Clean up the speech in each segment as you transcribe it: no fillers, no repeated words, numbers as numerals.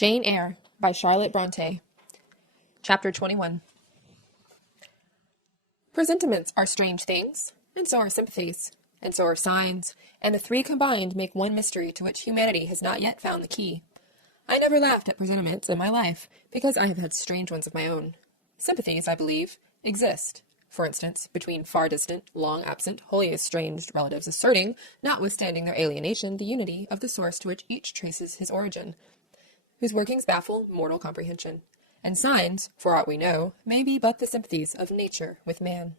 Jane Eyre by Charlotte Bronte. Chapter 21. Presentiments are strange things, and so are sympathies, and so are signs, and the three combined make one mystery to which humanity has not yet found the key. I never laughed at presentiments in my life, because I have had strange ones of my own. Sympathies, I believe, exist. For instance, between far-distant, long-absent, wholly estranged relatives asserting, notwithstanding their alienation, the unity of the source to which each traces his origin, whose workings baffle mortal comprehension. And signs, for aught we know, may be but the sympathies of nature with man.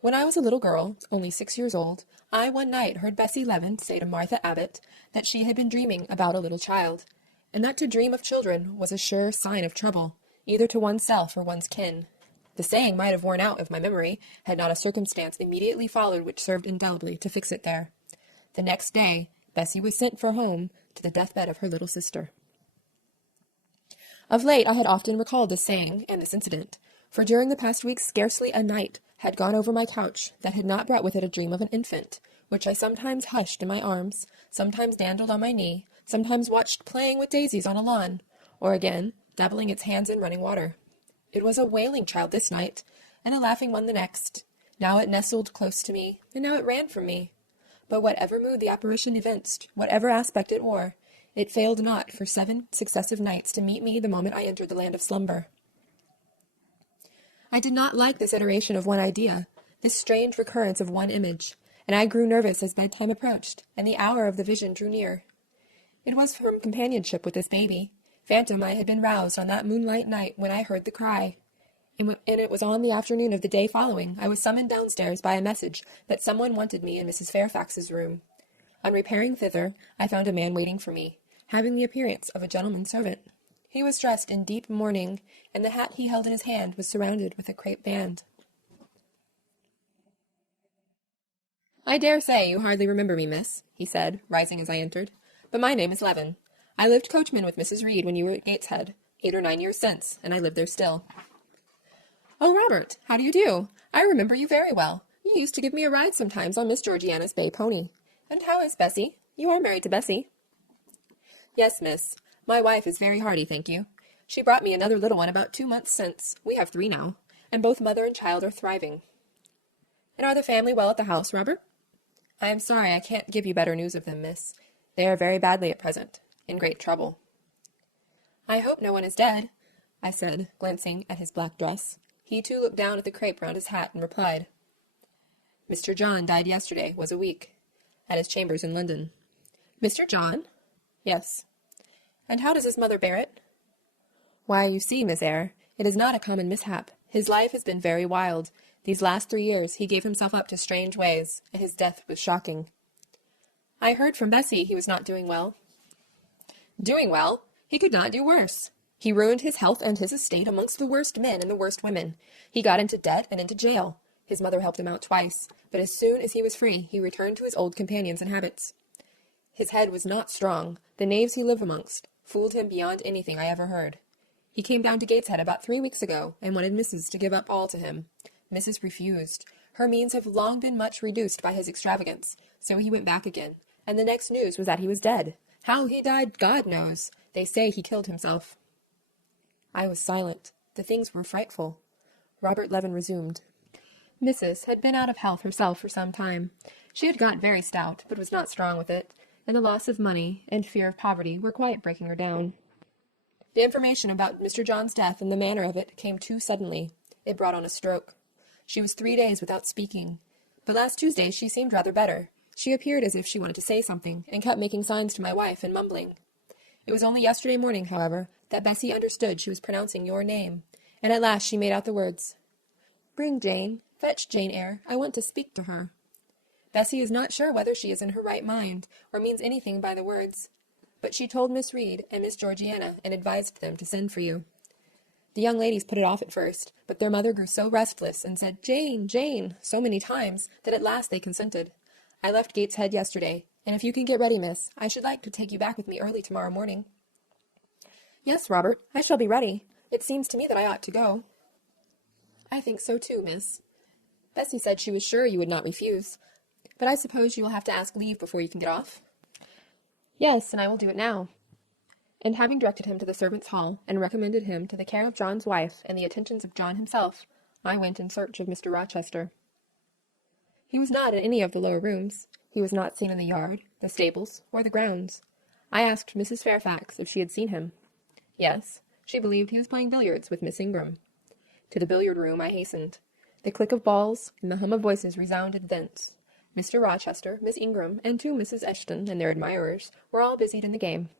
When I was a little girl, only 6 years old, I one night heard Bessie Leaven say to Martha Abbott that she had been dreaming about a little child, and that to dream of children was a sure sign of trouble, either to oneself or one's kin. The saying might have worn out of my memory, had not a circumstance immediately followed which served indelibly to fix it there. The next day, Bessie was sent for home to the deathbed of her little sister. Of late I had often recalled this saying and this incident, for during the past week scarcely a night had gone over my couch that had not brought with it a dream of an infant, which I sometimes hushed in my arms, sometimes dandled on my knee, sometimes watched playing with daisies on a lawn, or again, dabbling its hands in running water. It was a wailing child this night, and a laughing one the next. Now it nestled close to me, and now it ran from me. But whatever mood the apparition evinced, whatever aspect it wore, it failed not for 7 successive nights to meet me the moment I entered the land of slumber. I did not like this iteration of one idea, this strange recurrence of one image, and I grew nervous as bedtime approached, and the hour of the vision drew near. It was from companionship with this baby, phantom I had been roused on that moonlight night when I heard the cry. And it was on the afternoon of the day following I was summoned downstairs by a message that someone wanted me in Mrs. Fairfax's room. On repairing thither, I found a man waiting for me, having the appearance of a gentleman's servant. He was dressed in deep mourning, and the hat he held in his hand was surrounded with a crape band. "I dare say you hardly remember me, miss," he said, rising as I entered, "but my name is Leaven. I lived coachman with Mrs. Reed when you were at Gateshead, 8 or 9 years since, and I live there still." "Oh, Robert, how do you do? I remember you very well. You used to give me a ride sometimes on Miss Georgiana's bay pony. And how is Bessie? You are married to Bessie." "Yes, miss. My wife is very hearty, thank you. She brought me another little one about 2 months since. We have 3 now, and both mother and child are thriving." "And are the family well at the house, Robert?" "I am sorry I can't give you better news of them, miss. They are very badly at present, in great trouble." "I hope no one is dead," I said, glancing at his black dress. He too looked down at the crape round his hat and replied, "Mr. John died yesterday, was a week, at his chambers in London." "Mr. John?" "Yes." "And how does his mother bear it?" "Why, you see, Miss Eyre, it is not a common mishap. His life has been very wild. These last 3 years he gave himself up to strange ways, and his death was shocking." "I heard from Bessie he was not doing well." "Doing well? He could not do worse. He ruined his health and his estate amongst the worst men and the worst women. He got into debt and into jail. His mother helped him out twice, but as soon as he was free, he returned to his old companions and habits. His head was not strong. The knaves he lived amongst fooled him beyond anything I ever heard. He came down to Gateshead about 3 weeks ago, and wanted Mrs. to give up all to him. Mrs. refused. Her means have long been much reduced by his extravagance, so he went back again, and the next news was that he was dead. How he died, God knows. They say he killed himself." I was silent. The things were frightful. Robert Leaven resumed. "Mrs. had been out of health herself for some time. She had got very stout, but was not strong with it, and the loss of money and fear of poverty were quite breaking her down. The information about Mr. John's death and the manner of it came too suddenly. It brought on a stroke. She was 3 days without speaking, but last Tuesday she seemed rather better. She appeared as if she wanted to say something, and kept making signs to my wife and mumbling. It was only yesterday morning, however, that Bessie understood she was pronouncing your name, and at last she made out the words, 'Bring Jane, fetch Jane Eyre, I want to speak to her.' Bessie is not sure whether she is in her right mind, or means anything by the words, but she told Miss Reed and Miss Georgiana and advised them to send for you. The young ladies put it off at first, but their mother grew so restless and said, 'Jane, Jane,' so many times, that at last they consented. I left Gateshead yesterday, and if you can get ready, miss, I should like to take you back with me early tomorrow morning." "Yes, Robert, I shall be ready. It seems to me that I ought to go." "I think so too, miss. Bessie said she was sure you would not refuse, but I suppose you will have to ask leave before you can get off?" "Yes, and I will do it now." And having directed him to the servants' hall, and recommended him to the care of John's wife and the attentions of John himself, I went in search of Mr. Rochester. He was not in any of the lower rooms. He was not seen in the yard, the stables, or the grounds. I asked Mrs. Fairfax if she had seen him. Yes, she believed he was playing billiards with Miss Ingram. To the billiard-room I hastened. The click of balls and the hum of voices resounded thence. Mr. Rochester, Miss Ingram, and 2 Mrs. Eshton and their admirers were all busied in the game.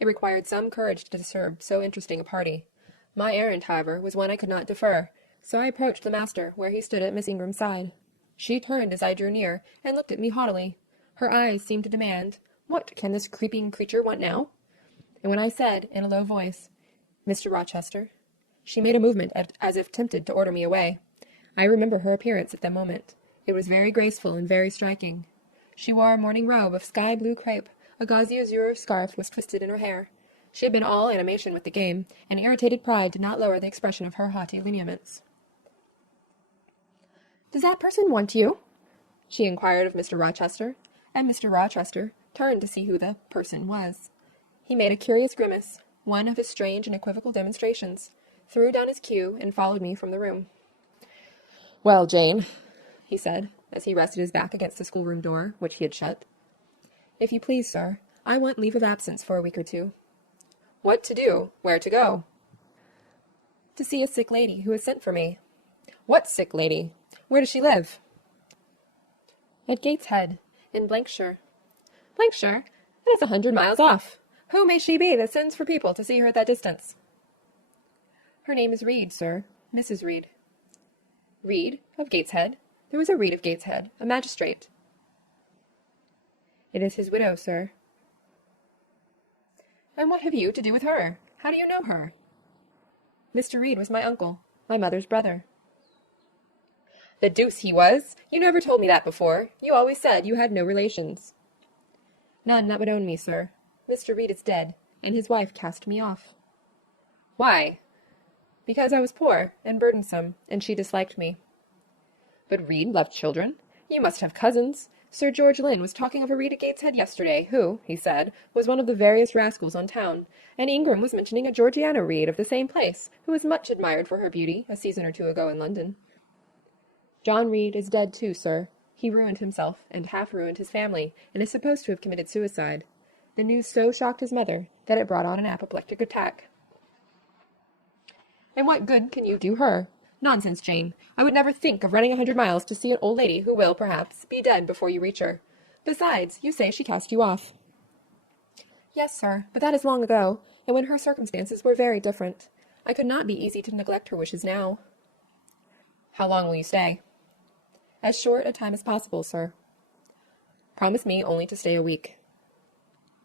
It required some courage to disturb so interesting a party. My errand, however, was one I could not defer, so I approached the master where he stood at Miss Ingram's side. She turned as I drew near, and looked at me haughtily. Her eyes seemed to demand, "What can this creeping creature want now?" And when I said, in a low voice, "Mr. Rochester," she made a movement as if tempted to order me away. I remember her appearance at that moment. It was very graceful and very striking. She wore a morning robe of sky-blue crepe. A gauzy azure scarf was twisted in her hair. She had been all animation with the game, and irritated pride did not lower the expression of her haughty lineaments. "Does that person want you?" she inquired of Mr. Rochester, and Mr. Rochester turned to see who the person was. He made a curious grimace, one of his strange and equivocal demonstrations, threw down his cue, and followed me from the room. "Well, Jane," he said, as he rested his back against the schoolroom door, which he had shut. "If you please, sir, I want leave of absence for a week or 2. "What to do? Where to go?" "To see a sick lady who has sent for me." "What sick lady? Where does she live?" "At Gateshead, in Blankshire." "Blankshire? That is 100 miles off. Who may she be that sends for people to see her at that distance?" "Her name is Reed, sir. Mrs. Reed." "Reed, of Gateshead? There was a Reed of Gateshead, a magistrate." "It is his widow, sir." "And what have you to do with her? How do you know her?" "Mr. Reed was my uncle, my mother's brother." "The deuce he was! You never told me that before. You always said you had no relations." "None that would own me, sir. Mr. Reed is dead, and his wife cast me off." "Why?" "Because I was poor and burdensome, and she disliked me." "But Reed left children? You must have cousins. Sir George Lynn was talking of a Reed at Gateshead yesterday, who, he said, was one of the veriest rascals on town, and Ingram was mentioning a Georgiana Reed of the same place, who was much admired for her beauty a season or 2 ago in London." "John Reed is dead too, sir. He ruined himself, and half-ruined his family, and is supposed to have committed suicide. The news so shocked his mother that it brought on an apoplectic attack." "And what good can you do her? Nonsense, Jane. I would never think of running 100 miles to see an old lady who will, perhaps, be dead before you reach her. Besides, you say she cast you off." "Yes, sir, but that is long ago, and when her circumstances were very different. I could not be easy to neglect her wishes now." "How long will you stay?" "As short a time as possible, sir." "Promise me only to stay a week."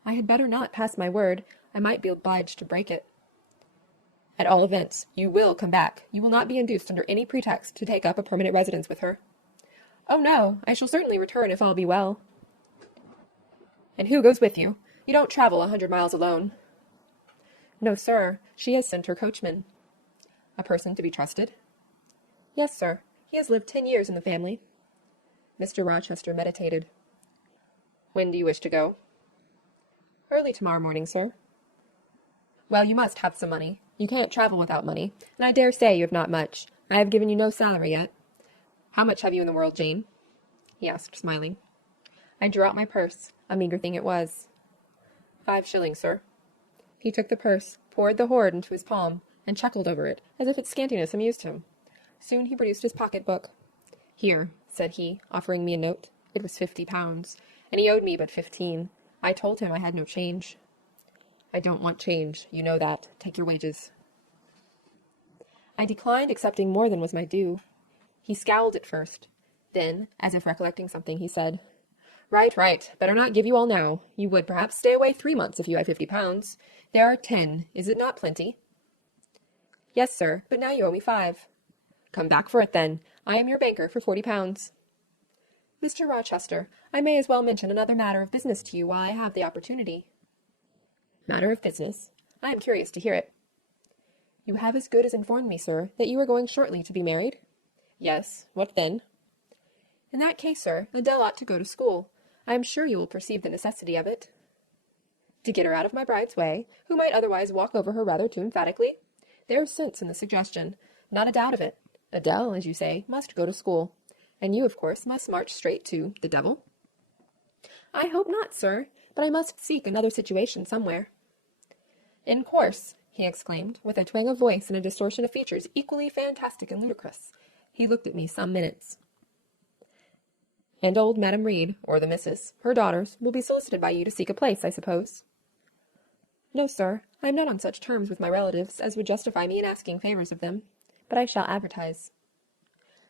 "I had better not pass my word. I might be obliged to break it." "At all events, you will come back. You will not be induced under any pretext to take up a permanent residence with her." "Oh, no, I shall certainly return if all be well." "And who goes with you? You don't travel 100 miles alone." "No, sir, she has sent her coachman." "A person to be trusted?" "Yes, sir. He has lived 10 years in the family." Mr. Rochester meditated. "When do you wish to go?" "Early tomorrow morning, sir." "Well, you must have some money. You can't travel without money, and I dare say you have not much. I have given you no salary yet. How much have you in the world, Jane?" he asked, smiling. I drew out my purse. A meagre thing it was. 5 shillings, sir." He took the purse, poured the hoard into his palm, and chuckled over it, as if its scantiness amused him. Soon he produced his pocket-book. "Here," said he, offering me a note. It was £50, and he owed me but 15. I told him I had no change. "I don't want change, you know that. Take your wages." I declined accepting more than was my due. He scowled at first. Then, as if recollecting something, he said, "Right, right. Better not give you all now. You would perhaps stay away 3 months if you had £50. There are 10. Is it not plenty?" "Yes, sir, but now you owe me 5. "Come back for it, then. I am your banker for £40. "Mr. Rochester, I may as well mention another matter of business to you while I have the opportunity." "Matter of business? I am curious to hear it." "You have as good as informed me, sir, that you are going shortly to be married?" "Yes. What then?" "In that case, sir, Adele ought to go to school. I am sure you will perceive the necessity of it." To get her out of my bride's way, who might otherwise walk over her rather too emphatically? There's sense in the suggestion, not a doubt of it. Adele, as you say, must go to school. And you, of course, must march straight to the devil. I hope not, sir, but I must seek another situation somewhere. In course, he exclaimed, with a twang of voice and a distortion of features equally fantastic and ludicrous. He looked at me some minutes. And old Madam Reed, or the missus, her daughters, will be solicited by you to seek a place, I suppose. No, sir, I am not on such terms with my relatives as would justify me in asking favors of them, but I shall advertise.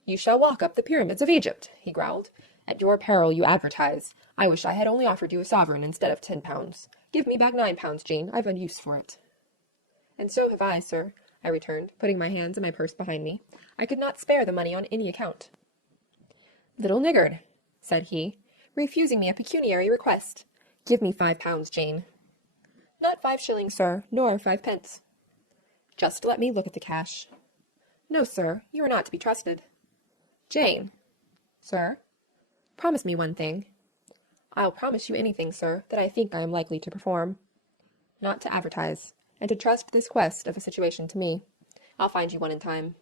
You shall walk up the pyramids of Egypt, he growled. At your peril you advertise. I wish I had only offered you a sovereign instead of 10 pounds. Give me back 9 pounds, Jane. I've a use for it. And so have I, sir, I returned, putting my hands in my purse behind me. I could not spare the money on any account. Little niggard, said he, refusing me a pecuniary request. Give me 5 pounds, Jane. Not 5 shillings, sir, nor 5 pence. Just let me look at the cash. No, sir, you are not to be trusted. Jane. Sir? Promise me one thing. I'll promise you anything, sir, that I think I am likely to perform. Not to advertise, and to trust this quest of a situation to me. I'll find you one in time.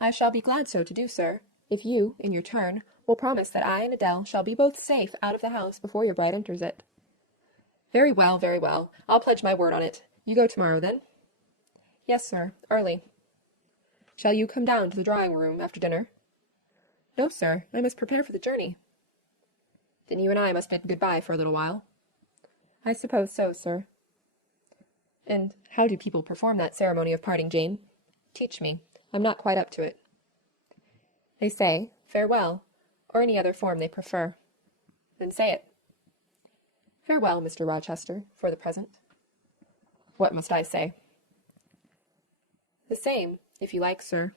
I shall be glad so to do, sir, if you, in your turn, will promise that I and Adele shall be both safe out of the house before your bride enters it. Very well, very well. I'll pledge my word on it. You go tomorrow, then? Yes, sir, early. Shall you come down to the drawing-room after dinner? No, sir, I must prepare for the journey. Then you and I must bid good-bye for a little while. I suppose so, sir. And how do people perform that ceremony of parting, Jane? Teach me. I'm not quite up to it. They say, farewell, or any other form they prefer. Then say it. Farewell, Mr. Rochester, for the present. What must I say? The same, if you like, sir.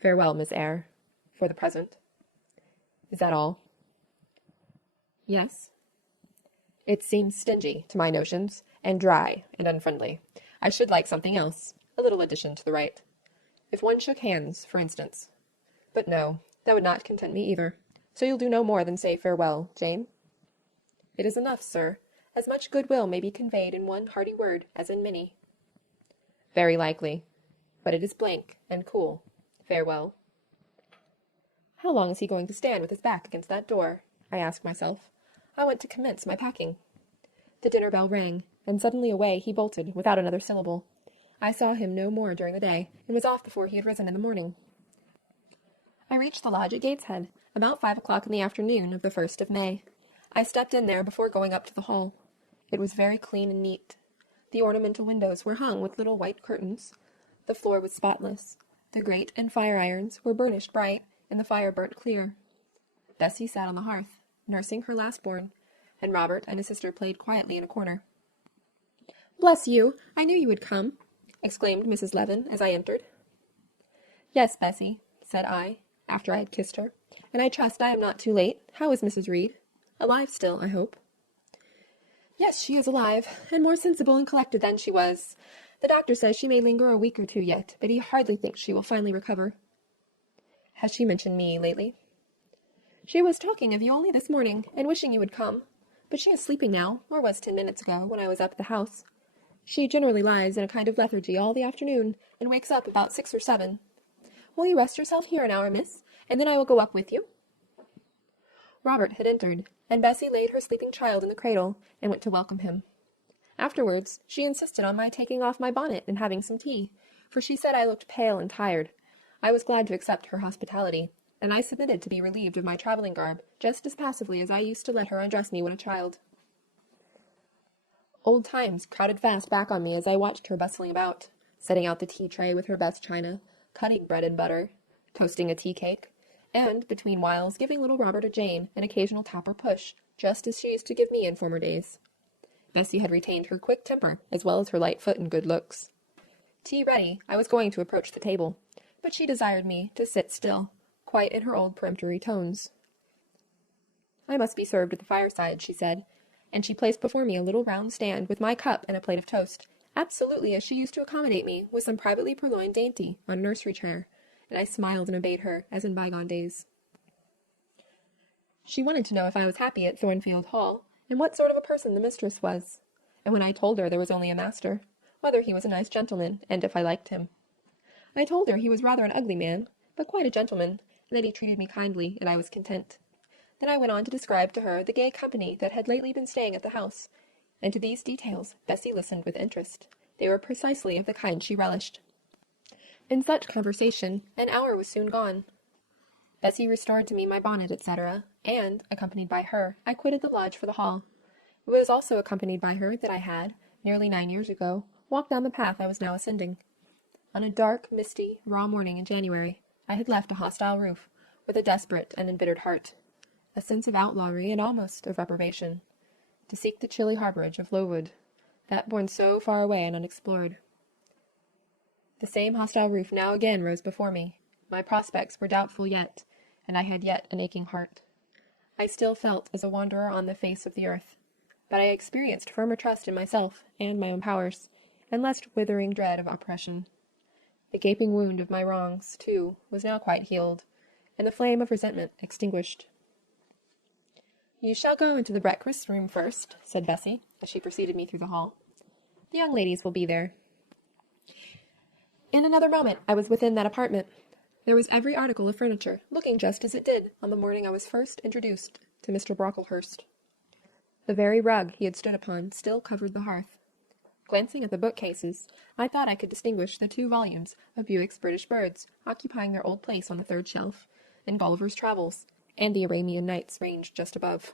Farewell, Miss Eyre, for the present. Is that all? Yes. It seems stingy, to my notions, and dry and unfriendly. I should like something else, a little addition to the rite. If one shook hands, for instance. But no, that would not content me either. So you'll do no more than say farewell, Jane? It is enough, sir. As much goodwill may be conveyed in one hearty word as in many. Very likely. But it is blank and cool. Farewell. How long is he going to stand with his back against that door? I asked myself. I went to commence my packing. The dinner bell rang, and suddenly away he bolted without another syllable. I saw him no more during the day, and was off before he had risen in the morning. I reached the lodge at Gateshead about 5 o'clock in the afternoon of the 1st of May. I stepped in there before going up to the hall. It was very clean and neat. The ornamental windows were hung with little white curtains. The floor was spotless. The grate and fire irons were burnished bright, and the fire burnt clear. Bessie sat on the hearth, nursing her last-born, and Robert and his sister played quietly in a corner. "Bless you! I knew you would come!" exclaimed Mrs. Levin as I entered. "Yes, Bessie," said I, after I had kissed her, "and I trust I am not too late. How is Mrs. Reed? Alive still, I hope." "Yes, she is alive, and more sensible and collected than she was. The doctor says she may linger a week or 2 yet, but he hardly thinks she will finally recover." "Has she mentioned me lately?" "She was talking of you only this morning, and wishing you would come. But she is sleeping now, or was 10 minutes ago, when I was up at the house. She generally lies in a kind of lethargy all the afternoon, and wakes up about 6 or 7. Will you rest yourself here an hour, miss, and then I will go up with you?" Robert had entered, and Bessie laid her sleeping child in the cradle, and went to welcome him. Afterwards, she insisted on my taking off my bonnet and having some tea, for she said I looked pale and tired. I was glad to accept her hospitality, and I submitted to be relieved of my traveling garb just as passively as I used to let her undress me when a child. Old times crowded fast back on me as I watched her bustling about, setting out the tea tray with her best china, cutting bread and butter, toasting a tea cake, and, between whiles, giving little Robert or Jane an occasional tap or push, just as she used to give me in former days. Bessie had retained her quick temper, as well as her light foot and good looks. Tea ready, I was going to approach the table, but she desired me to sit still, quite in her old peremptory tones. "I must be served at the fireside," she said, and she placed before me a little round stand with my cup and a plate of toast, absolutely as she used to accommodate me with some privately purloined dainty on a nursery chair, and I smiled and obeyed her, as in bygone days. She wanted to know if I was happy at Thornfield Hall, and what sort of a person the mistress was, and when I told her there was only a master, whether he was a nice gentleman, and if I liked him. I told her he was rather an ugly man, but quite a gentleman, and that he treated me kindly, and I was content. Then I went on to describe to her the gay company that had lately been staying at the house, and to these details Bessie listened with interest. They were precisely of the kind she relished. In such conversation, an hour was soon gone. Bessie restored to me my bonnet, etc., and, accompanied by her, I quitted the lodge for the hall. It was also accompanied by her that I had, nearly 9 years ago, walked down the path I was now ascending. On a dark, misty, raw morning in January, I had left a hostile roof, with a desperate and embittered heart, a sense of outlawry and almost of reprobation, to seek the chilly harborage of Lowood, that borne so far away and unexplored. The same hostile roof now again rose before me. My prospects were doubtful yet, and I had yet an aching heart. I still felt as a wanderer on the face of the earth, but I experienced firmer trust in myself and my own powers, and less withering dread of oppression. The gaping wound of my wrongs, too, was now quite healed, and the flame of resentment extinguished. "You shall go into the breakfast room first," said Bessie, as she preceded me through the hall. "The young ladies will be there." In another moment I was within that apartment. There was every article of furniture, looking just as it did on the morning I was first introduced to Mr. Brocklehurst. The very rug he had stood upon still covered the hearth. Glancing at the bookcases, I thought I could distinguish the 2 volumes of Bewick's British Birds occupying their old place on the 3rd shelf, and Gulliver's Travels, and the Arabian Nights ranged just above.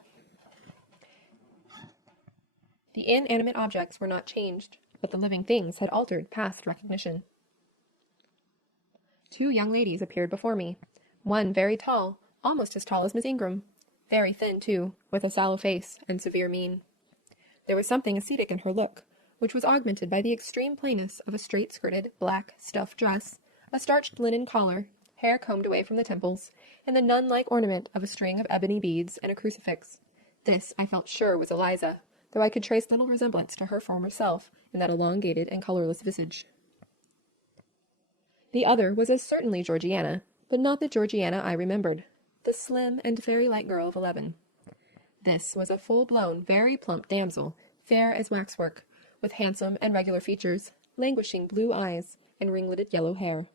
The inanimate objects were not changed, but the living things had altered past recognition. 2 young ladies appeared before me, one very tall, almost as tall as Miss Ingram, very thin, too, with a sallow face and severe mien. There was something ascetic in her look, which was augmented by the extreme plainness of a straight-skirted, black stuff dress, a starched linen collar, hair combed away from the temples, and the nun-like ornament of a string of ebony beads and a crucifix. This, I felt sure, was Eliza, though I could trace little resemblance to her former self in that elongated and colourless visage. The other was as certainly Georgiana, but not the Georgiana I remembered, the slim and fairy-like girl of 11. This was a full-blown, very plump damsel, fair as waxwork, with handsome and regular features, languishing blue eyes, and ringleted yellow hair.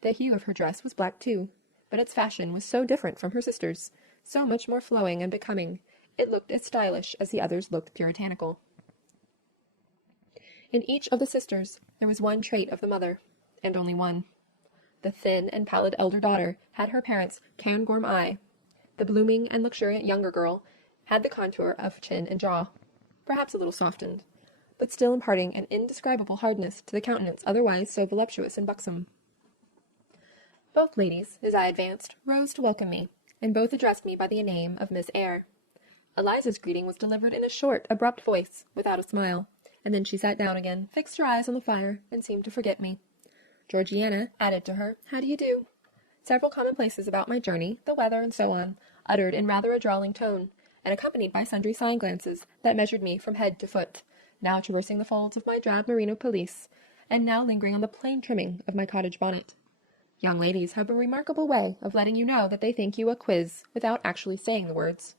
The hue of her dress was black too, but its fashion was so different from her sister's, so much more flowing and becoming, it looked as stylish as the others looked puritanical. In each of the sisters there was one trait of the mother, and only one. The thin and pallid elder daughter had her parents' cairngorm eye. The blooming and luxuriant younger girl had the contour of chin and jaw, perhaps a little softened, but still imparting an indescribable hardness to the countenance otherwise so voluptuous and buxom. Both ladies, as I advanced, rose to welcome me, and both addressed me by the name of Miss Eyre. Eliza's greeting was delivered in a short, abrupt voice, without a smile, and then she sat down again, fixed her eyes on the fire, and seemed to forget me. Georgiana added to her, "How do you do?" Several commonplaces about my journey, the weather, and so on, uttered in rather a drawling tone, and accompanied by sundry sign glances that measured me from head to foot, now traversing the folds of my drab merino pelisse, and now lingering on the plain trimming of my cottage bonnet. Young ladies have a remarkable way of letting you know that they think you a quiz, without actually saying the words.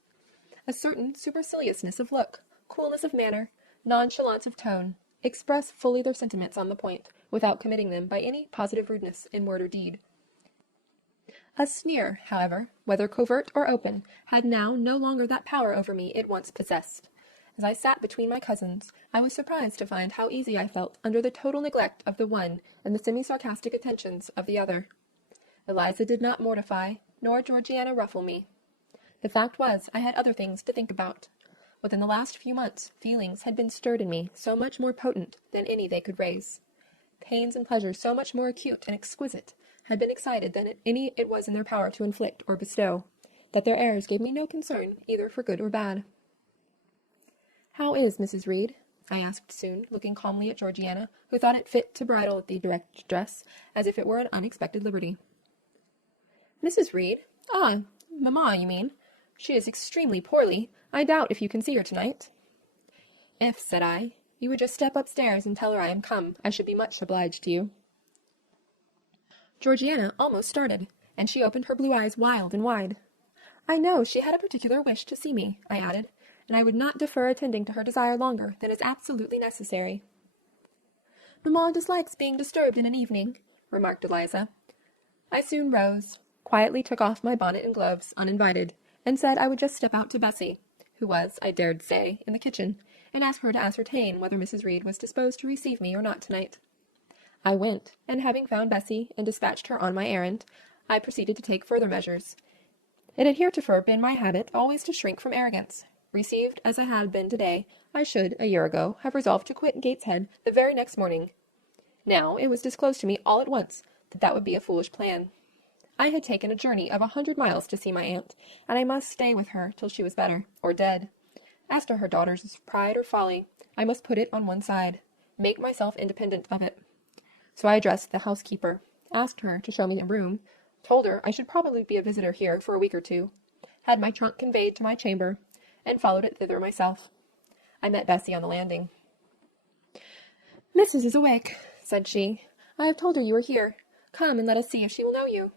A certain superciliousness of look, coolness of manner, nonchalance of tone, express fully their sentiments on the point, without committing them by any positive rudeness in word or deed. A sneer, however, whether covert or open, had now no longer that power over me it once possessed. As I sat between my cousins, I was surprised to find how easy I felt under the total neglect of the one and the semi-sarcastic attentions of the other. Eliza did not mortify, nor Georgiana ruffle me. The fact was, I had other things to think about. Within the last few months, feelings had been stirred in me so much more potent than any they could raise. Pains and pleasures so much more acute and exquisite had been excited than any it was in their power to inflict or bestow, that their errors gave me no concern either for good or bad. "How is Mrs. Reed?" I asked soon, looking calmly at Georgiana, who thought it fit to bridle at the direct dress, as if it were an unexpected liberty. "Mrs. Reed? Ah, mamma, you mean. She is extremely poorly. I doubt if you can see her tonight." "If," said I, "you would just step upstairs and tell her I am come, I should be much obliged to you." Georgiana almost started, and she opened her blue eyes wild and wide. "I know she had a particular wish to see me," I added, and I would not defer attending to her desire longer than is absolutely necessary." "Mamma dislikes being disturbed in an evening," remarked Eliza. I soon rose, quietly took off my bonnet and gloves, uninvited, and said I would just step out to Bessie, who was, I dared say, in the kitchen, and ask her to ascertain whether Mrs. Reed was disposed to receive me or not tonight. I went, and having found Bessie and dispatched her on my errand, I proceeded to take further measures. It had heretofore been my habit always to shrink from arrogance. Received as I had been today, I should, a year ago, have resolved to quit Gateshead the very next morning. Now it was disclosed to me all at once that that would be a foolish plan. I had taken a journey of 100 miles to see my aunt, and I must stay with her till she was better, or dead. As to her daughter's pride or folly, I must put it on one side, make myself independent of it. So I addressed the housekeeper, asked her to show me a room, told her I should probably be a visitor here for a week or two, had my trunk conveyed to my chamber, and followed it thither myself. I met Bessie on the landing. "Missus is awake," said she. "I have told her you were here. Come and let us see if she will know you."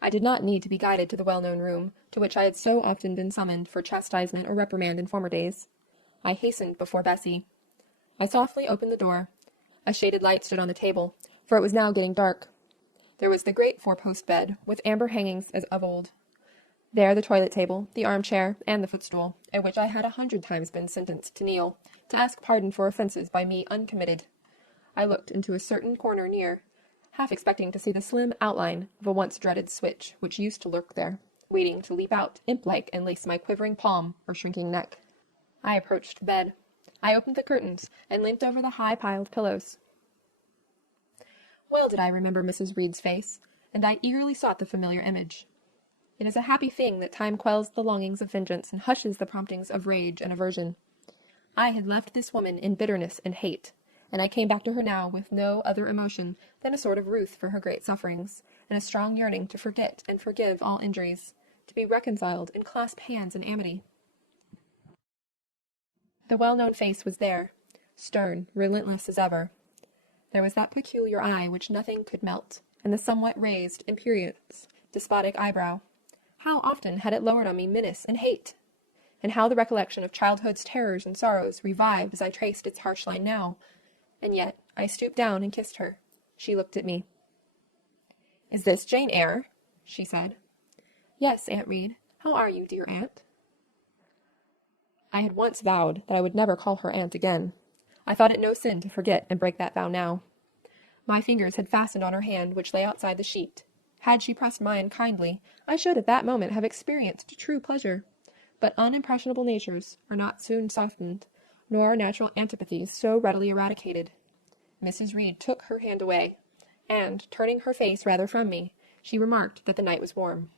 I did not need to be guided to the well-known room, to which I had so often been summoned for chastisement or reprimand in former days. I hastened before Bessie. I softly opened the door. A shaded light stood on the table, for it was now getting dark. There was the great four-post bed, with amber hangings as of old. There the toilet table, the armchair, and the footstool, at which I had 100 times been sentenced to kneel, to ask pardon for offences by me uncommitted. I looked into a certain corner near, half expecting to see the slim outline of a once-dreaded switch, which used to lurk there, waiting to leap out, imp-like, and lace my quivering palm or shrinking neck. I approached the bed. I opened the curtains, and leant over the high-piled pillows. Well did I remember Mrs. Reed's face, and I eagerly sought the familiar image. It is a happy thing that time quells the longings of vengeance and hushes the promptings of rage and aversion. I had left this woman in bitterness and hate, and I came back to her now with no other emotion than a sort of ruth for her great sufferings, and a strong yearning to forget and forgive all injuries, to be reconciled and clasp hands in amity. The well-known face was there, stern, relentless as ever. There was that peculiar eye which nothing could melt, and the somewhat raised, imperious, despotic eyebrow. How often had it lowered on me menace and hate! And how the recollection of childhood's terrors and sorrows revived as I traced its harsh line now! And yet I stooped down and kissed her. She looked at me. "Is this Jane Eyre?" she said. "Yes, Aunt Reed. How are you, dear aunt?" I had once vowed that I would never call her aunt again. I thought it no sin to forget and break that vow now. My fingers had fastened on her hand which lay outside the sheet. Had she pressed mine kindly, I should at that moment have experienced true pleasure. But unimpressionable natures are not soon softened, nor are natural antipathies so readily eradicated. Mrs. Reed took her hand away, and, turning her face rather from me, she remarked that the night was warm.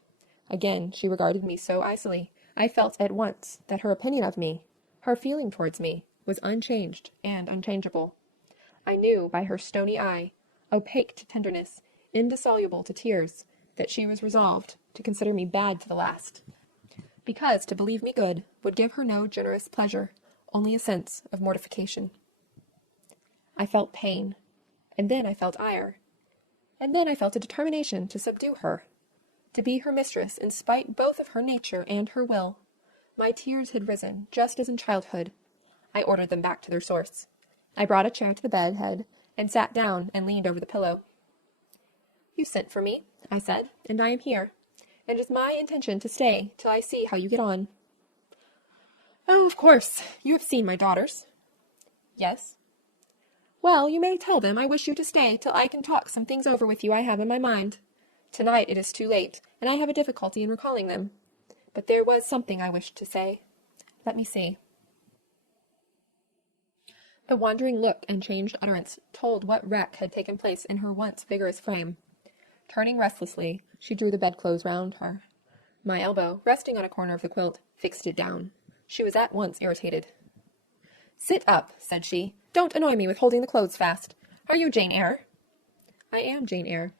Again she regarded me so icily, I felt at once that her opinion of me, her feeling towards me, was unchanged and unchangeable. I knew by her stony eye, opaque to tenderness, indissoluble to tears, that she was resolved to consider me bad to the last, because to believe me good would give her no generous pleasure, only a sense of mortification. I felt pain, and then I felt ire, and then I felt a determination to subdue her, to be her mistress in spite both of her nature and her will. My tears had risen, just as in childhood. I ordered them back to their source. I brought a chair to the bed head, and sat down and leaned over the pillow. "You sent for me," I said, "and I am here. It is my intention to stay till I see how you get on." "Oh, of course. You have seen my daughters." "Yes." "Well, you may tell them I wish you to stay till I can talk some things over with you I have in my mind. Tonight it is too late, and I have a difficulty in recalling them. But there was something I wished to say. Let me see." The wandering look and changed utterance told what wreck had taken place in her once vigorous frame. Turning restlessly, she drew the bedclothes round her. My elbow, resting on a corner of the quilt, fixed it down. She was at once irritated. "Sit up," said she. "Don't annoy me with holding the clothes fast. Are you Jane Eyre?" "I am Jane Eyre."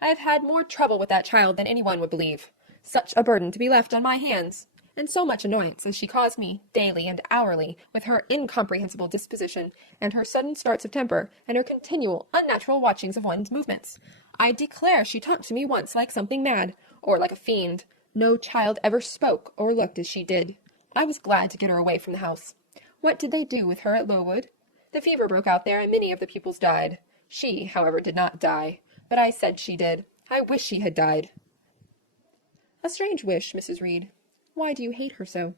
"I have had more trouble with that child than anyone would believe. Such a burden to be left on my hands, and so much annoyance as she caused me, daily and hourly, with her incomprehensible disposition, and her sudden starts of temper, and her continual, unnatural watchings of one's movements. I declare she talked to me once like something mad, or like a fiend. No child ever spoke or looked as she did. I was glad to get her away from the house. What did they do with her at Lowood? The fever broke out there, and many of the pupils died. She, however, did not die, but I said she did. I wish she had died." "A strange wish, Mrs. Reed. Why do you hate her so?"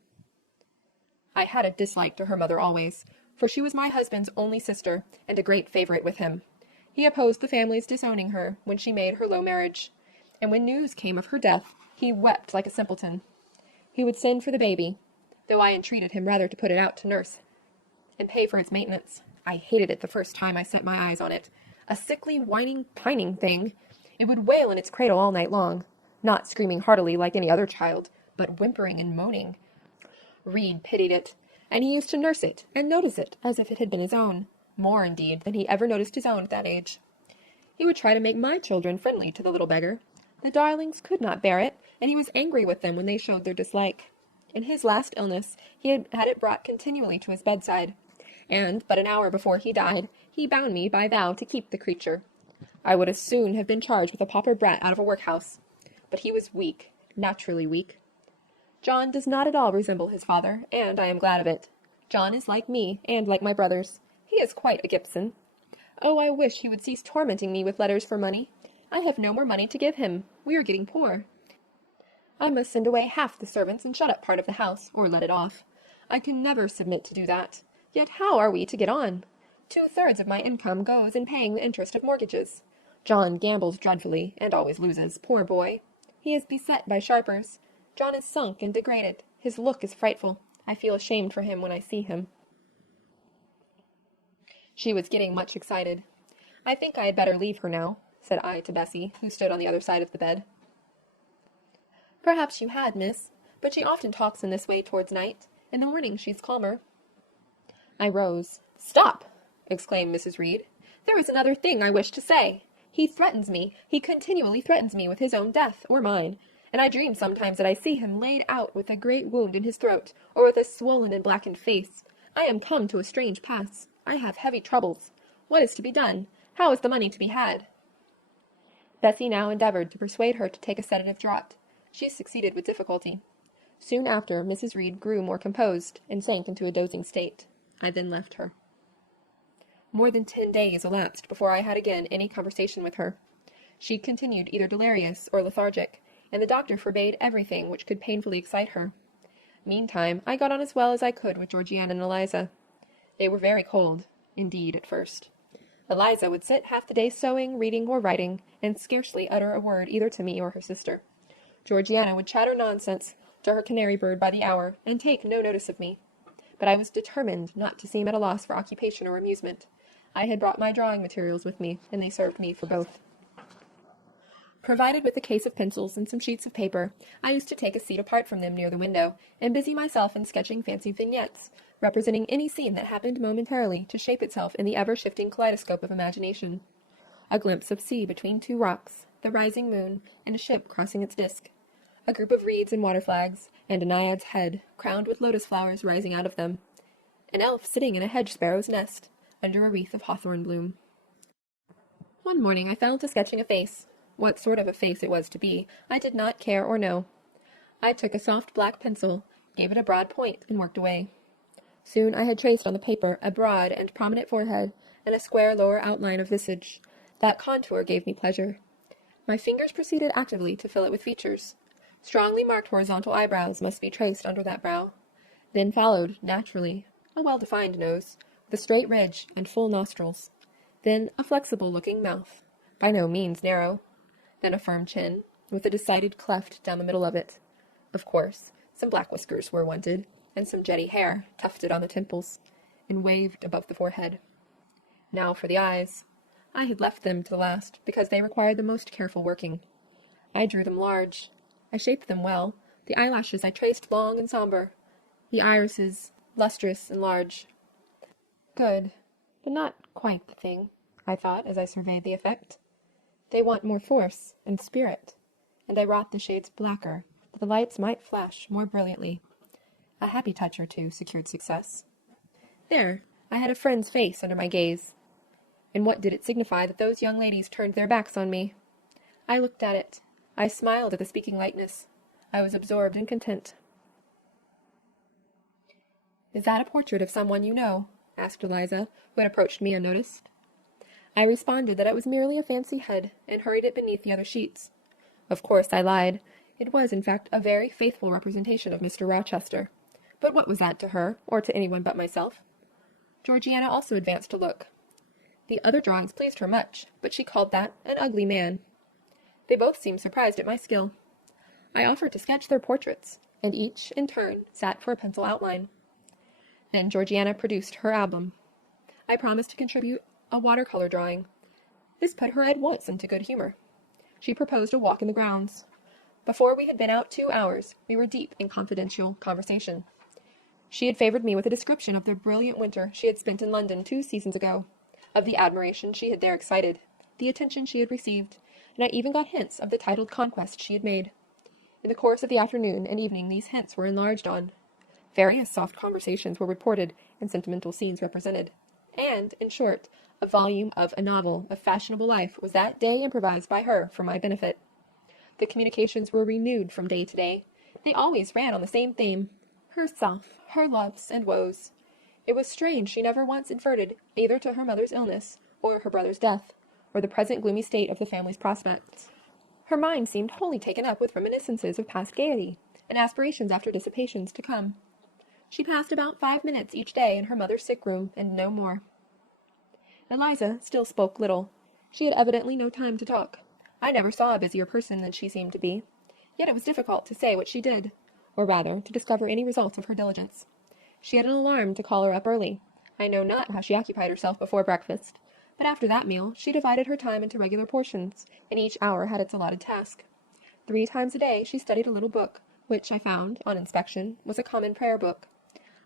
"I had a dislike to her mother always, for she was my husband's only sister, and a great favorite with him. He opposed the family's disowning her when she made her low marriage, and when news came of her death, he wept like a simpleton. He would send for the baby, though I entreated him rather to put it out to nurse and pay for its maintenance. I hated it the first time I set my eyes on it. A sickly, whining, pining thing. It would wail in its cradle all night long, not screaming heartily like any other child, but whimpering and moaning. Reed pitied it, and he used to nurse it and notice it as if it had been his own, more, indeed, than he ever noticed his own at that age. He would try to make my children friendly to the little beggar. The darlings could not bear it, and he was angry with them when they showed their dislike. In his last illness, he had it brought continually to his bedside, and but an hour before he died, he bound me by vow to keep the creature. I would as soon have been charged with a pauper brat out of a workhouse. But he was weak, naturally weak. John does not at all resemble his father, and I am glad of it. John is like me, and like my brothers. He is quite a Gibson. Oh, I wish he would cease tormenting me with letters for money. I have no more money to give him. We are getting poor. I must send away half the servants and shut up part of the house, or let it off. I can never submit to do that. Yet how are we to get on? 2/3 of my income goes in paying the interest of mortgages. John gambles dreadfully, and always loses, poor boy. He is beset by sharpers. John is sunk and degraded. His look is frightful. I feel ashamed for him when I see him." She was getting much excited. "I think I had better leave her now," said I to Bessie, who stood on the other side of the bed. "Perhaps you had, miss, but she often talks in this way towards night. In the morning she's calmer." I rose. "Stop!" exclaimed Mrs. Reed. "There is another thing I wish to say. He threatens me. He continually threatens me with his own death, or mine, and I dream sometimes that I see him laid out with a great wound in his throat, or with a swollen and blackened face. I am come to a strange pass. I have heavy troubles. What is to be done? How is the money to be had?" Bessie now endeavored to persuade her to take a sedative draught. She succeeded with difficulty. Soon after, Mrs. Reed grew more composed, and sank into a dozing state. I then left her. More than 10 days elapsed before I had again any conversation with her. She continued either delirious or lethargic, and the doctor forbade everything which could painfully excite her. Meantime, I got on as well as I could with Georgiana and Eliza. They were very cold, indeed, at first. Eliza would sit half the day sewing, reading, or writing, and scarcely utter a word either to me or her sister. Georgiana would chatter nonsense to her canary bird by the hour, and take no notice of me. But I was determined not to seem at a loss for occupation or amusement. I had brought my drawing materials with me, and they served me for both. Provided with a case of pencils and some sheets of paper, I used to take a seat apart from them near the window, and busy myself in sketching fancy vignettes, representing any scene that happened momentarily to shape itself in the ever-shifting kaleidoscope of imagination. A glimpse of sea between two rocks, the rising moon, and a ship crossing its disk. A group of reeds and water flags, and a naiad's head, crowned with lotus flowers rising out of them. An elf sitting in a hedge-sparrow's nest, under a wreath of hawthorn bloom. One morning I fell to sketching a face. What sort of a face it was to be, I did not care or know. I took a soft black pencil, gave it a broad point, and worked away. Soon I had traced on the paper a broad and prominent forehead, and a square lower outline of visage. That contour gave me pleasure. My fingers proceeded actively to fill it with features. Strongly marked horizontal eyebrows must be traced under that brow. Then followed, naturally, a well-defined nose, with a straight ridge and full nostrils. Then a flexible-looking mouth, by no means narrow. Then a firm chin, with a decided cleft down the middle of it. Of course, some black whiskers were wanted, and some jetty hair, tufted on the temples, and waved above the forehead. Now for the eyes. I had left them to the last, because they required the most careful working. I drew them large. I shaped them well. The eyelashes I traced long and somber. The irises lustrous and large. Good, but not quite the thing, I thought as I surveyed the effect. They want more force and spirit, and I wrought the shades blacker, that the lights might flash more brilliantly. A happy touch or two secured success. There, I had a friend's face under my gaze. And what did it signify that those young ladies turned their backs on me? I looked at it. I smiled at the speaking likeness. I was absorbed and content. "Is that a portrait of someone you know?" asked Eliza, who had approached me unnoticed. I responded that it was merely a fancy head, and hurried it beneath the other sheets. Of course I lied. It was, in fact, a very faithful representation of Mr. Rochester. But what was that to her, or to anyone but myself? Georgiana also advanced to look. The other drawings pleased her much, but she called that an ugly man. They both seemed surprised at my skill. I offered to sketch their portraits, and each, in turn, sat for a pencil outline. Then Georgiana produced her album. I promised to contribute a watercolor drawing. This put her at once into good humor. She proposed a walk in the grounds. Before we had been out 2 hours, we were deep in confidential conversation. She had favored me with a description of the brilliant winter she had spent in London 2 seasons ago, of the admiration she had there excited, the attention she had received, and I even got hints of the titled conquest she had made. In the course of the afternoon and evening these hints were enlarged on. Various soft conversations were reported and sentimental scenes represented, and, in short, a volume of a novel of fashionable life was that day improvised by her for my benefit. The communications were renewed from day to day. They always ran on the same theme, herself, her loves and woes. It was strange she never once adverted either to her mother's illness, or her brother's death, or the present gloomy state of the family's prospects. Her mind seemed wholly taken up with reminiscences of past gaiety, and aspirations after dissipations to come. She passed about 5 minutes each day in her mother's sick room, and no more. Eliza still spoke little. She had evidently no time to talk. I never saw a busier person than she seemed to be. Yet it was difficult to say what she did, or rather, to discover any results of her diligence. She had an alarm to call her up early. I know not how she occupied herself before breakfast, but after that meal she divided her time into regular portions, and each hour had its allotted task. 3 times a day she studied a little book, which I found, on inspection, was a common prayer book.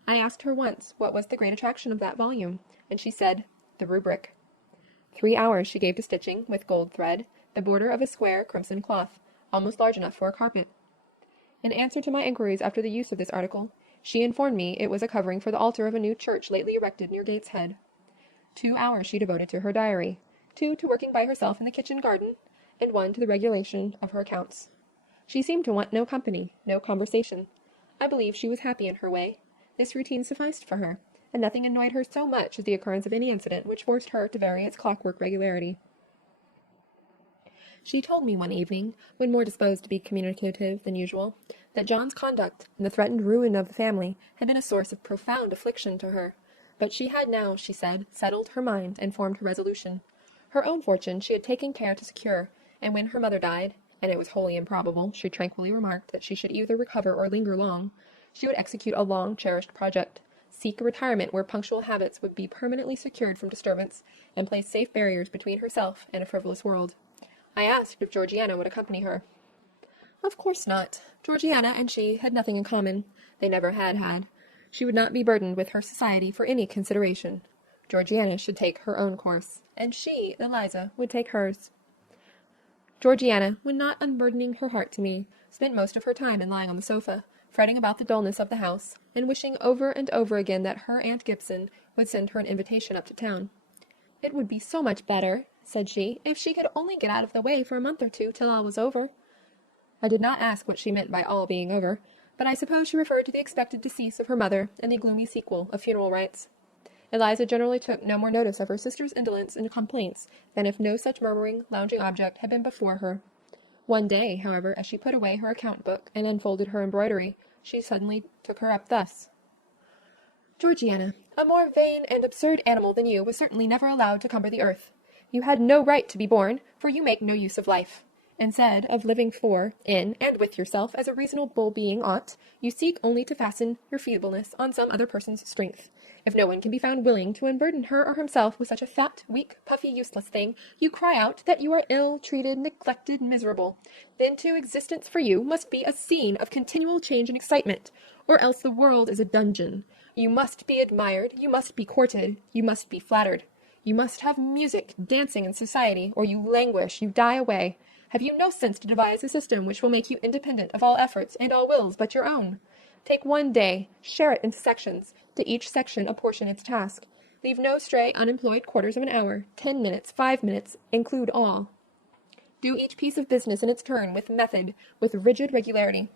I asked her once what was the great attraction of that volume, and she said, the rubric. 3 hours she gave to stitching, with gold thread, the border of a square crimson cloth, almost large enough for a carpet. In answer to my inquiries after the use of this article, she informed me it was a covering for the altar of a new church lately erected near Gateshead. 2 hours she devoted to her diary, 2 to working by herself in the kitchen garden, and 1 to the regulation of her accounts. She seemed to want no company, no conversation. I believe she was happy in her way. This routine sufficed for her, and nothing annoyed her so much as the occurrence of any incident which forced her to vary its clockwork regularity. She told me one evening, when more disposed to be communicative than usual, that John's conduct and the threatened ruin of the family had been a source of profound affliction to her, but she had now, she said, settled her mind and formed her resolution. Her own fortune she had taken care to secure, and when her mother died, and it was wholly improbable, she tranquilly remarked, that she should either recover or linger long, she would execute a long-cherished project, seek a retirement where punctual habits would be permanently secured from disturbance, and place safe barriers between herself and a frivolous world. I asked if Georgiana would accompany her. Of course not. Georgiana and she had nothing in common. They never had had. She would not be burdened with her society for any consideration. Georgiana should take her own course, and she, Eliza, would take hers. Georgiana, when not unburdening her heart to me, spent most of her time in lying on the sofa, fretting about the dullness of the house, and wishing over and over again that her Aunt Gibson would send her an invitation up to town. It would be so much better, said she, if she could only get out of the way for a month or 2 till all was over. I did not ask what she meant by all being over, but I suppose she referred to the expected decease of her mother and the gloomy sequel of funeral rites. Eliza generally took no more notice of her sister's indolence and complaints than if no such murmuring, lounging object had been before her. One day, however, as she put away her account-book and unfolded her embroidery, she suddenly took her up thus. Georgiana, a more vain and absurd animal than you was certainly never allowed to cumber the earth. You had no right to be born, for you make no use of life. Instead of living for, in, and with yourself as a reasonable being ought, you seek only to fasten your feebleness on some other person's strength. If no one can be found willing to unburden her or himself with such a fat, weak, puffy, useless thing, you cry out that you are ill-treated, neglected, miserable. Then, too, existence for you must be a scene of continual change and excitement, or else the world is a dungeon. You must be admired, you must be courted, you must be flattered. You must have music, dancing, and society, or you languish, you die away. Have you no sense to devise a system which will make you independent of all efforts and all wills but your own? Take one day, share it into sections, to each section apportion its task. Leave no stray unemployed quarters of an hour, 10 minutes, 5 minutes, include all. Do each piece of business in its turn with method, with rigid regularity.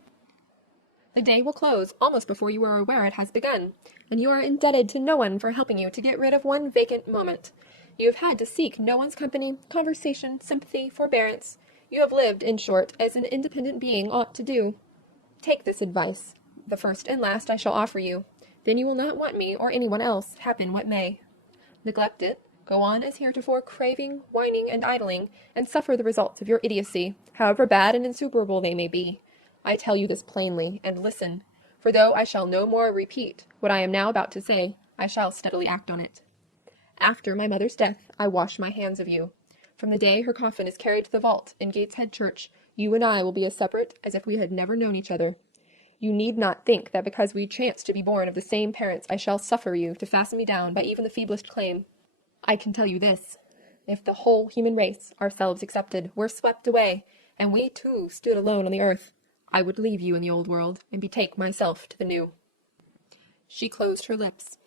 The day will close almost before you are aware it has begun, and you are indebted to no one for helping you to get rid of one vacant moment. You have had to seek no one's company, conversation, sympathy, forbearance. You have lived, in short, as an independent being ought to do. Take this advice, the first and last I shall offer you. Then you will not want me or anyone else, happen what may. Neglect it, go on as heretofore craving, whining, and idling, and suffer the results of your idiocy, however bad and insuperable they may be. I tell you this plainly, and listen, for though I shall no more repeat what I am now about to say, I shall steadily act on it. After my mother's death, I wash my hands of you. From the day her coffin is carried to the vault in Gateshead Church, you and I will be as separate as if we had never known each other. You need not think that because we chance to be born of the same parents I shall suffer you to fasten me down by even the feeblest claim. I can tell you this, if the whole human race, ourselves excepted, were swept away, and we too stood alone on the earth, I would leave you in the old world, and betake myself to the new. She closed her lips.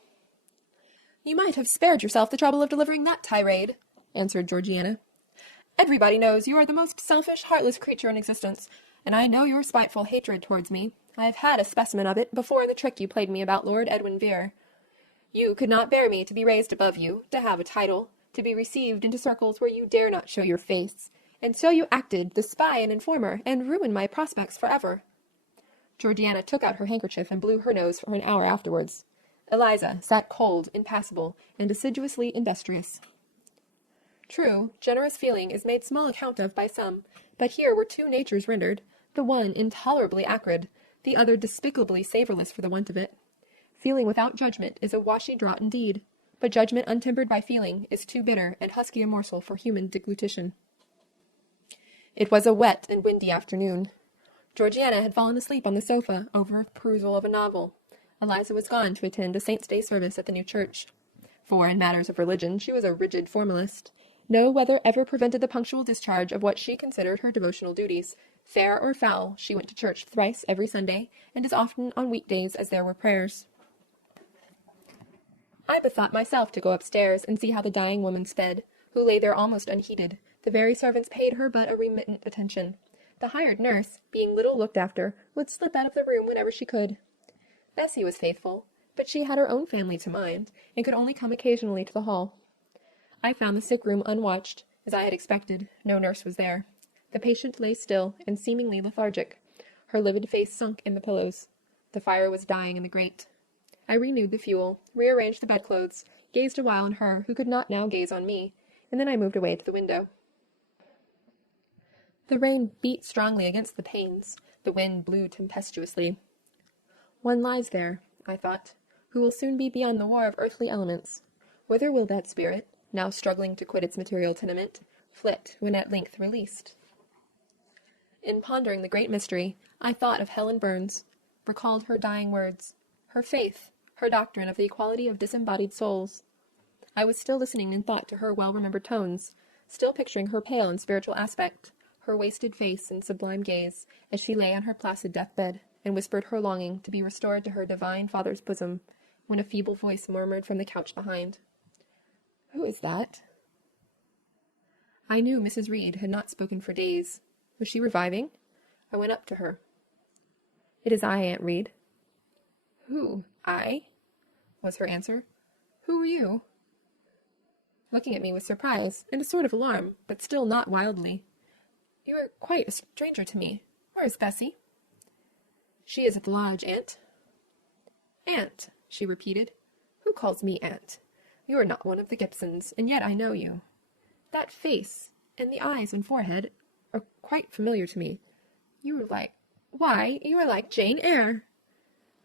You might have spared yourself the trouble of delivering that tirade, answered Georgiana. Everybody knows you are the most selfish, heartless creature in existence, and I know your spiteful hatred towards me. I have had a specimen of it before in the trick you played me about Lord Edwin Vere. You could not bear me to be raised above you, to have a title, to be received into circles where you dare not show your face, and so you acted the spy and informer, and ruined my prospects forever. Georgiana took out her handkerchief and blew her nose for an hour afterwards. Eliza sat cold, impassible, and assiduously industrious. True, generous feeling is made small account of by some, but here were two natures rendered, the one intolerably acrid, the other despicably savourless for the want of it. Feeling without judgment is a washy draught indeed, but judgment untempered by feeling is too bitter and husky a morsel for human deglutition. It was a wet and windy afternoon. Georgiana had fallen asleep on the sofa over a perusal of a novel. Eliza was gone to attend a Saint's Day service at the new church. For in matters of religion she was a rigid formalist. No weather ever prevented the punctual discharge of what she considered her devotional duties. Fair or foul, she went to church thrice every Sunday, and as often on weekdays as there were prayers. I bethought myself to go upstairs and see how the dying woman sped, who lay there almost unheeded. The very servants paid her but a remittent attention. The hired nurse, being little looked after, would slip out of the room whenever she could. Bessie was faithful, but she had her own family to mind, and could only come occasionally to the hall. I found the sick room unwatched, as I had expected. No nurse was there. The patient lay still and seemingly lethargic, her livid face sunk in the pillows. The fire was dying in the grate. I renewed the fuel, rearranged the bedclothes, gazed a while on her who could not now gaze on me, and then I moved away to the window. The rain beat strongly against the panes. The wind blew tempestuously. One lies there, I thought, who will soon be beyond the war of earthly elements. Whither will that spirit, now struggling to quit its material tenement, flit when at length released? In pondering the great mystery, I thought of Helen Burns, recalled her dying words, her faith, her doctrine of the equality of disembodied souls. I was still listening in thought to her well-remembered tones, still picturing her pale and spiritual aspect, her wasted face and sublime gaze, as she lay on her placid deathbed, and whispered her longing to be restored to her divine Father's bosom, when a feeble voice murmured from the couch behind, "Who is that?" I knew Mrs. Reed had not spoken for days. Was she reviving? I went up to her. "It is I, Aunt Reed." "Who? I?" was her answer. "Who are you?" Looking at me with surprise, and a sort of alarm, but still not wildly. "You are quite a stranger to me. Where is Bessie?" "She is at the lodge, Aunt." "Aunt," she repeated. "Who calls me Aunt? You are not one of the Gibsons, and yet I know you. That face, and the eyes and forehead, are quite familiar to me. You are like Jane Eyre."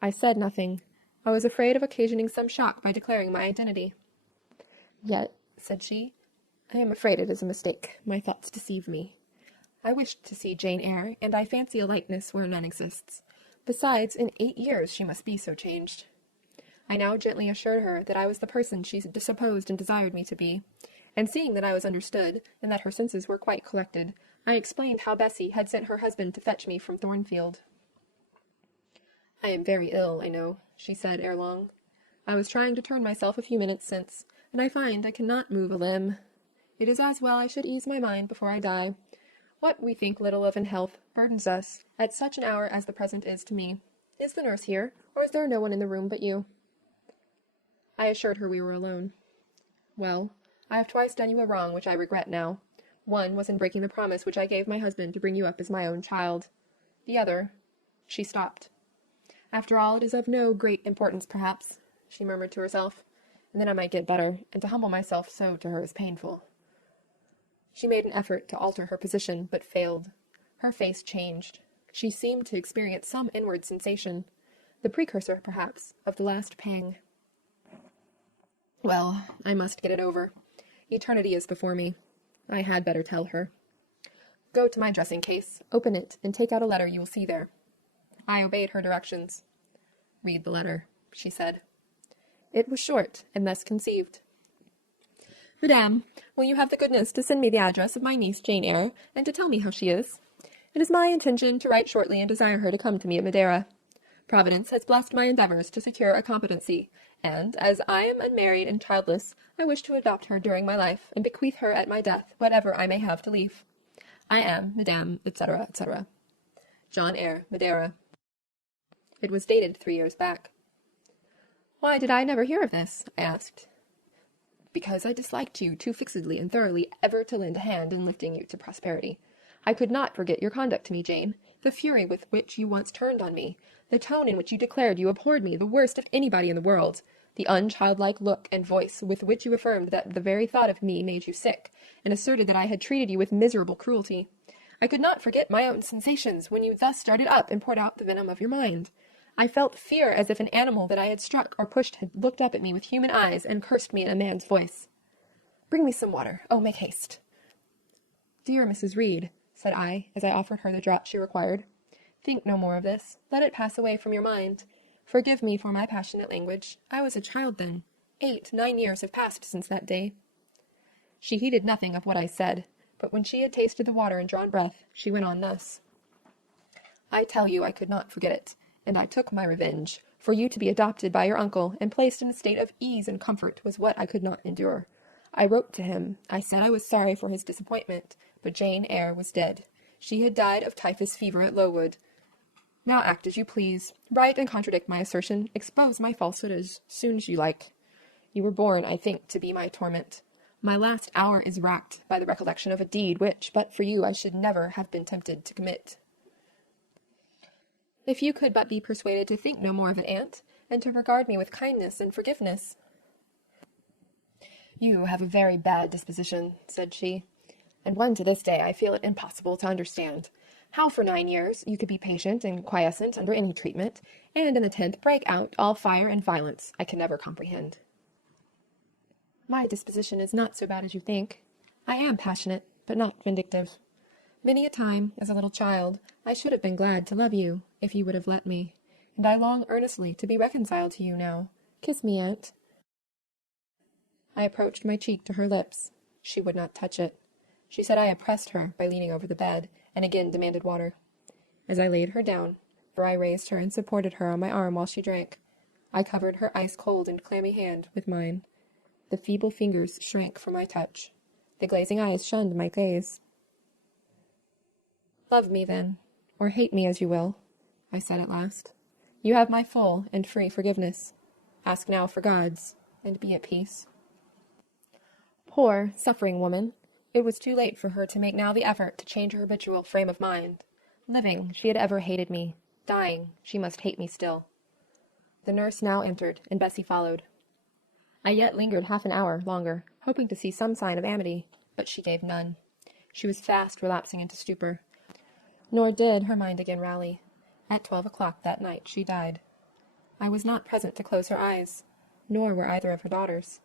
I said nothing. I was afraid of occasioning some shock by declaring my identity. "Yet," said she, "I am afraid it is a mistake. My thoughts deceive me. I wished to see Jane Eyre, and I fancy a likeness where none exists. Besides, in 8 years she must be so changed." I now gently assured her that I was the person she supposed and desired me to be, and seeing that I was understood, and that her senses were quite collected, I explained how Bessie had sent her husband to fetch me from Thornfield. "I am very ill, I know," she said ere long. "I was trying to turn myself a few minutes since, and I find I cannot move a limb. It is as well I should ease my mind before I die. What we think little of in health burdens us at such an hour as the present is to me. Is the nurse here, or is there no one in the room but you?" I assured her we were alone. "Well, I have twice done you a wrong which I regret now. One was in breaking the promise which I gave my husband to bring you up as my own child. The other—" She stopped. "After all, it is of no great importance, perhaps," she murmured to herself, "and then I might get better, and to humble myself so to her is painful." She made an effort to alter her position, but failed. Her face changed. She seemed to experience some inward sensation, the precursor, perhaps, of the last pang. Well, I must get it over. Eternity is before me. I had better tell her. Go to my dressing case, open it, and take out a letter you will see there. I obeyed her directions. "Read the letter," she said. It was short, and thus conceived. "Madame, will you have the goodness to send me the address of my niece Jane Eyre, and to tell me how she is? It is my intention to write shortly and desire her to come to me at Madeira. Providence has blessed my endeavors to secure a competency, and, as I am unmarried and childless, I wish to adopt her during my life, and bequeath her at my death whatever I may have to leave. I am, Madame, etc., etc. John Eyre, Madeira." It was dated 3 years back. "Why did I never hear of this?" I asked. "Because I disliked you too fixedly and thoroughly ever to lend a hand in lifting you to prosperity. I could not forget your conduct to me, Jane, the fury with which you once turned on me, the tone in which you declared you abhorred me, the worst of anybody in the world, the unchildlike look and voice with which you affirmed that the very thought of me made you sick, and asserted that I had treated you with miserable cruelty. I could not forget my own sensations when you thus started up and poured out the venom of your mind. I felt fear as if an animal that I had struck or pushed had looked up at me with human eyes and cursed me in a man's voice. Bring me some water. Oh, make haste." "Dear Mrs. Reed," said I, as I offered her the draught she required, "think no more of this. Let it pass away from your mind. Forgive me for my passionate language. I was a child then. 8, 9 years have passed since that day." She heeded nothing of what I said, but when she had tasted the water and drawn breath, she went on thus. "I tell you I could not forget it, and I took my revenge. For you to be adopted by your uncle and placed in a state of ease and comfort was what I could not endure. I wrote to him. I said I was sorry for his disappointment, but Jane Eyre was dead. She had died of typhus fever at Lowood. Now act as you please. Write and contradict my assertion. Expose my falsehood as soon as you like. You were born, I think, to be my torment. My last hour is racked by the recollection of a deed which, but for you, I should never have been tempted to commit. If you could but be persuaded to think no more of it, aunt, and to regard me with kindness and forgiveness." "You have a very bad disposition," said she, "and one to this day I feel it impossible to understand. How for 9 years you could be patient and quiescent under any treatment, and in the 10th break out all fire and violence, I can never comprehend." "My disposition is not so bad as you think. I am passionate, but not vindictive. Many a time, as a little child, I should have been glad to love you, if you would have let me, and I long earnestly to be reconciled to you now. Kiss me, aunt." I approached my cheek to her lips. She would not touch it. She said I oppressed her by leaning over the bed, and again demanded water. As I laid her down, for I raised her and supported her on my arm while she drank, I covered her ice-cold and clammy hand with mine. The feeble fingers shrank from my touch. The glazing eyes shunned my gaze. "Love me, then, or hate me as you will," I said at last. "You have my full and free forgiveness. Ask now for God's, and be at peace." Poor, suffering woman! It was too late for her to make now the effort to change her habitual frame of mind. Living, she had ever hated me. Dying, she must hate me still. The nurse now entered, and Bessie followed. I yet lingered half an hour longer, hoping to see some sign of amity, but she gave none. She was fast relapsing into stupor. Nor did her mind again rally. At 12 o'clock that night she died. I was not present to close her eyes, nor were either of her daughters.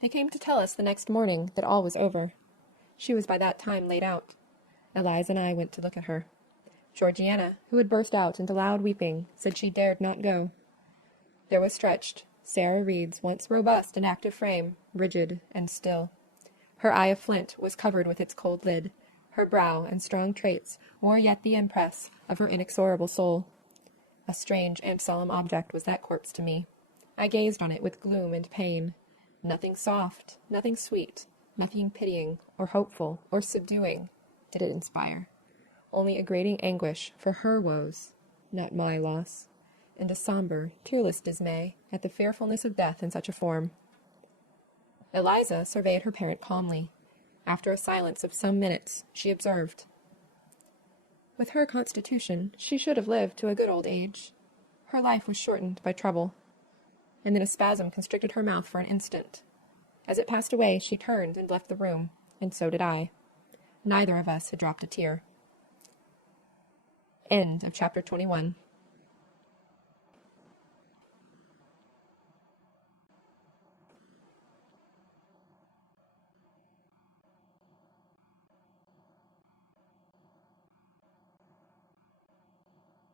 They came to tell us the next morning that all was over. She was by that time laid out. Eliza and I went to look at her. Georgiana, who had burst out into loud weeping, said she dared not go. There was stretched Sarah Reed's once robust and active frame, rigid and still. Her eye of flint was covered with its cold lid. Her brow and strong traits wore yet the impress of her inexorable soul. A strange and solemn object was that corpse to me. I gazed on it with gloom and pain. Nothing soft, nothing sweet, nothing pitying, or hopeful, or subduing, did it inspire. Only a grating anguish for her woes, not my loss. and a somber, tearless dismay at the fearfulness of death in such a form. Eliza surveyed her parent calmly. After a silence of some minutes, she observed, "With her constitution, she should have lived to a good old age. Her life was shortened by trouble." And then a spasm constricted her mouth for an instant. As it passed away, she turned and left the room, and so did I. Neither of us had dropped a tear. End of chapter 21.